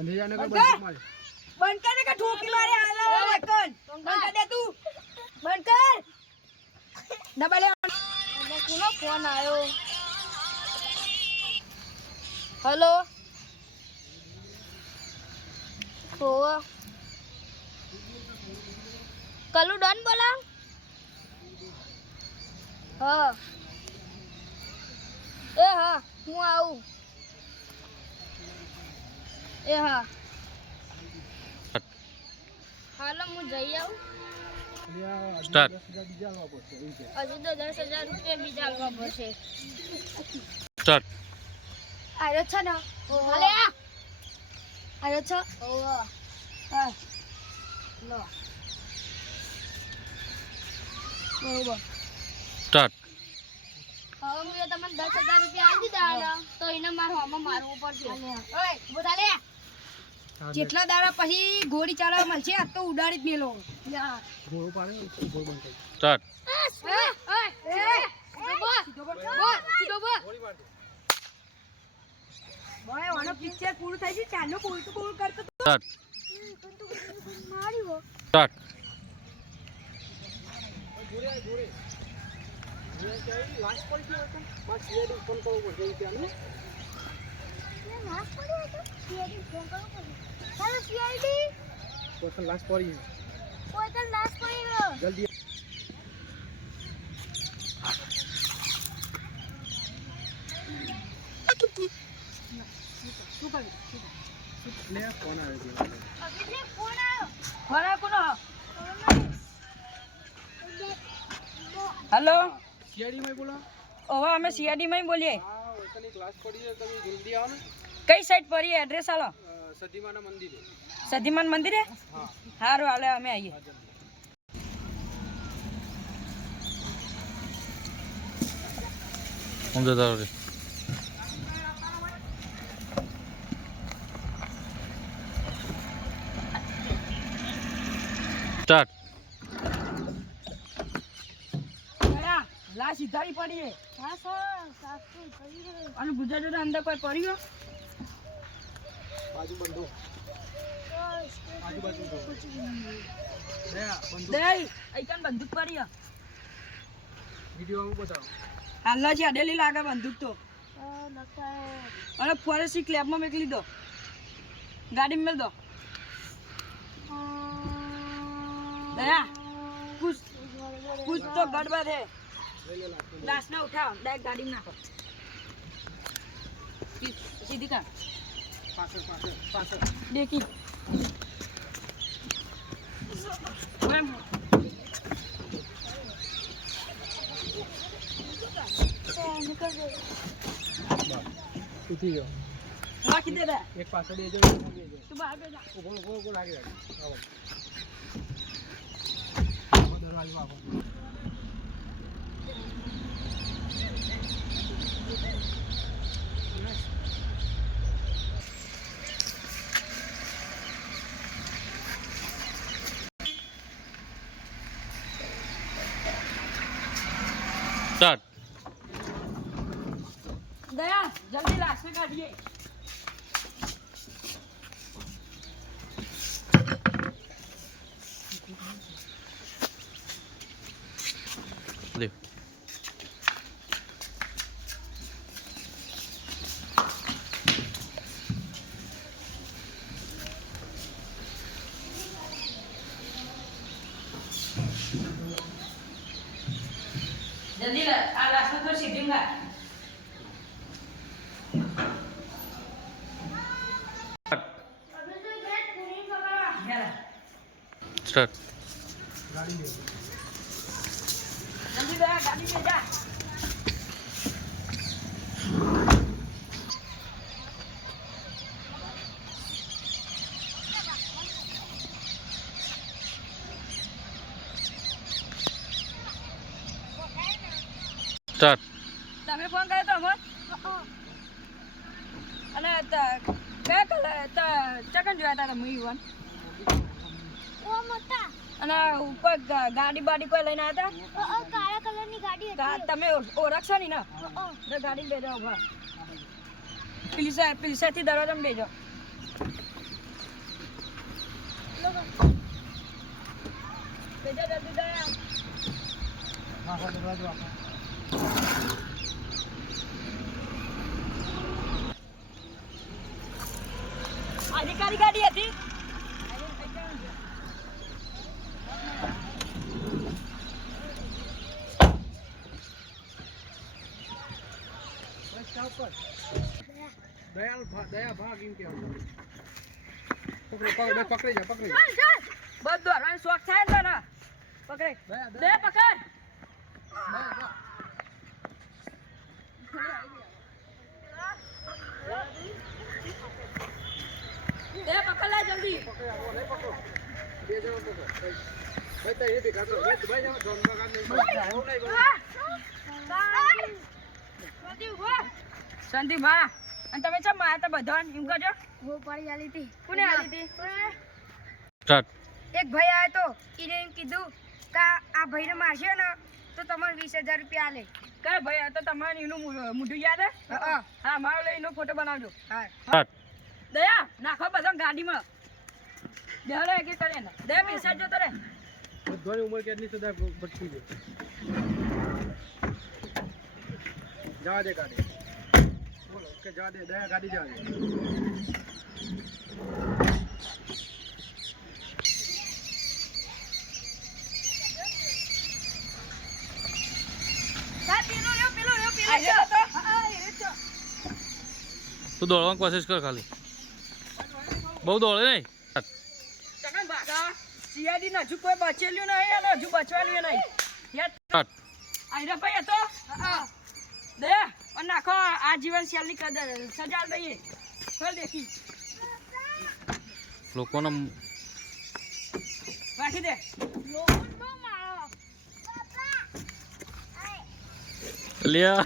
બંધ જાને કે બંધ મારે બંધ કર કે ઠોકી મારે આલા કન બંધ કર દે તું બંધ કર ડબલ કોનો ફોન આવ્યો હેલો ઓ કલુ ડન બોલા હા એ હા હું આવું એ હા હાલો હું જઈ આવું સ્ટાર્ટ હજુ તો 10,000 રૂપિયા બીજા આવવા પડશે સ્ટાર્ટ આવ્યો છે ને હાલે આવ્યો છે ઓવા હા લો બરોબર સ્ટાર્ટ હવે હું તમને 10,000 રૂપિયા આપી દીધા તો એને મારવામાં મારવું પડશે ઓય બોલા લે જેટલા દાડા પછી ગોળી ચાલવા મળશે આ તો ઉડાડી જ મેલો ગોળો પાડે ગોળ બંધ કરી સ્ટાર્ટ બોય ઓનો પિક્ચર પૂરું થઈ ગયું ચાલો કોલ તો કોલ કરતો સ્ટાર્ટ મારી હો સ્ટાર્ટ જોડે લાસ્ટ પડી ગયો તો માર સીઆઈડી ફોન કરવો પડશે ત્યાંનો લાસ્ટ પડ્યો તો સીઆઈડી ફોન કરવો પડશે હાલો સીઆઈડી તો લાસ્ટ પડી કોઈ તો લાસ્ટ પડી ગયો જલ્દી લે ફોન આવ્યો છે અભિલે ફોન આવ્યો કોનો હેલો સીઆઈડી માં બોલો ઓવા અમે સીઆઈડી માં બોલીએ હા ઓતની ક્લાસ પડી છે તમે જલ્દી આવો ને કઈ સાઈડ પડી એડ્રેસ આલો સદીમાના મંદિરે સધીમાન મંદિરે હા હારું હાલે અમે આવીએ હું જતા રહે સ્ટાર્ટ લા સીધારી પડી હે હા સર સાચું પડી હે અને ગુજરાત અંદર કોઈ પડ્યો બાજુ બંધો આજુબાજુ દે આઈકન બંદૂક પડી હે વિડિયો બતાવો હાલા છે અડેલી લાગે બંદૂક તો અને ફોરેન્સિક લેબમાં મેકલી દો ગાડી મેલ દો દયા कुछ तो गड़बड़ है लाश ना उठाओ डायरेक्ट गाड़ी में नाखो सीधी कर पास देखी निकल गए ઉઠી ગયો રાખી દે એક પાછળ બેજો તું બહાર બેજા ગોળ લાગી આવો દરવાજો આપો સ્ટાર્ટ दया जल्दी लाश में काटिए देख जल्दी आ लाश में थोड़ी सीधी में स्टार्ट ગાડી લે जल्दी दया गाड़ी में जा स्टार्ट તમે ફોન કર્યો તો અમર અને કયા કલર ચકન જોયા હતા તમે યુવાન ઓ મોટા અને ઉપર ગાડી બાડી કોઈ લઈને આવ્યા હતા કાળા કલરની ગાડી હતી તમે ઓળખશો નહીં ને તો ગાડી બેજો ઉભા પેલી સાઈડથી દરવાજામાં બેજો બેજા જલ્દી દયા આખો દરવાજો આપો. અધિકારી ગાડી હતી બસ સ્ટોપ પર. દયા ભાગ એમ કહેવાનું. પકડી જા. બધું દોડવાનો શોખ થાય ને તને પકડે દે પકડ દે પકડ લે જલ્દી બે જણા પકડો. ભાઈ તો એ બી કાઢો. ભાઈ જાવ ધોનમાં કાઢને. સંદીપ હા અને તમે ચમ માયા તા બધા એમ કરજો હું પડી આલી હતી કોને આલી હતી સ્ટાર્ટ. એક ભાઈ આવ્યો તો એને એમ કીધું કે આ ભાઈને મારશે ને તો તમને 20,000 રૂપિયા આલે. કઈ ભાઈ આ તો તમારે એનું મોઢું યાદ હે હા મારો લઈ એનો ફોટો બનાવજો હા સ્ટાર્ટ. દયા નાખો બધા ગાડીમાં દેહરો એક કરે ને દે પૈસા જતો રે બધાની ઉંમર કેટલી સદા ભટકી ગઈ. જવા દે ગાડી. બોલો કે જવા દે. દયા ગાડી જવા દે. આવ્યો તો તું દોડવાની કોશિશ કર ખાલી. બહુ દોડે નહીં. ચકન ભાગા સીઆઈડી ને હજુ કોઈ બચેલું નહીં અને હજુ બચવાનું નહીં યાર સ્ટાર્ટ. આયરા ભાઈ હતો દે અને નાખો આજીવન સેલની કદર સજા દઈએ ચલ દેખી લોકોને રાખી દે લ્યા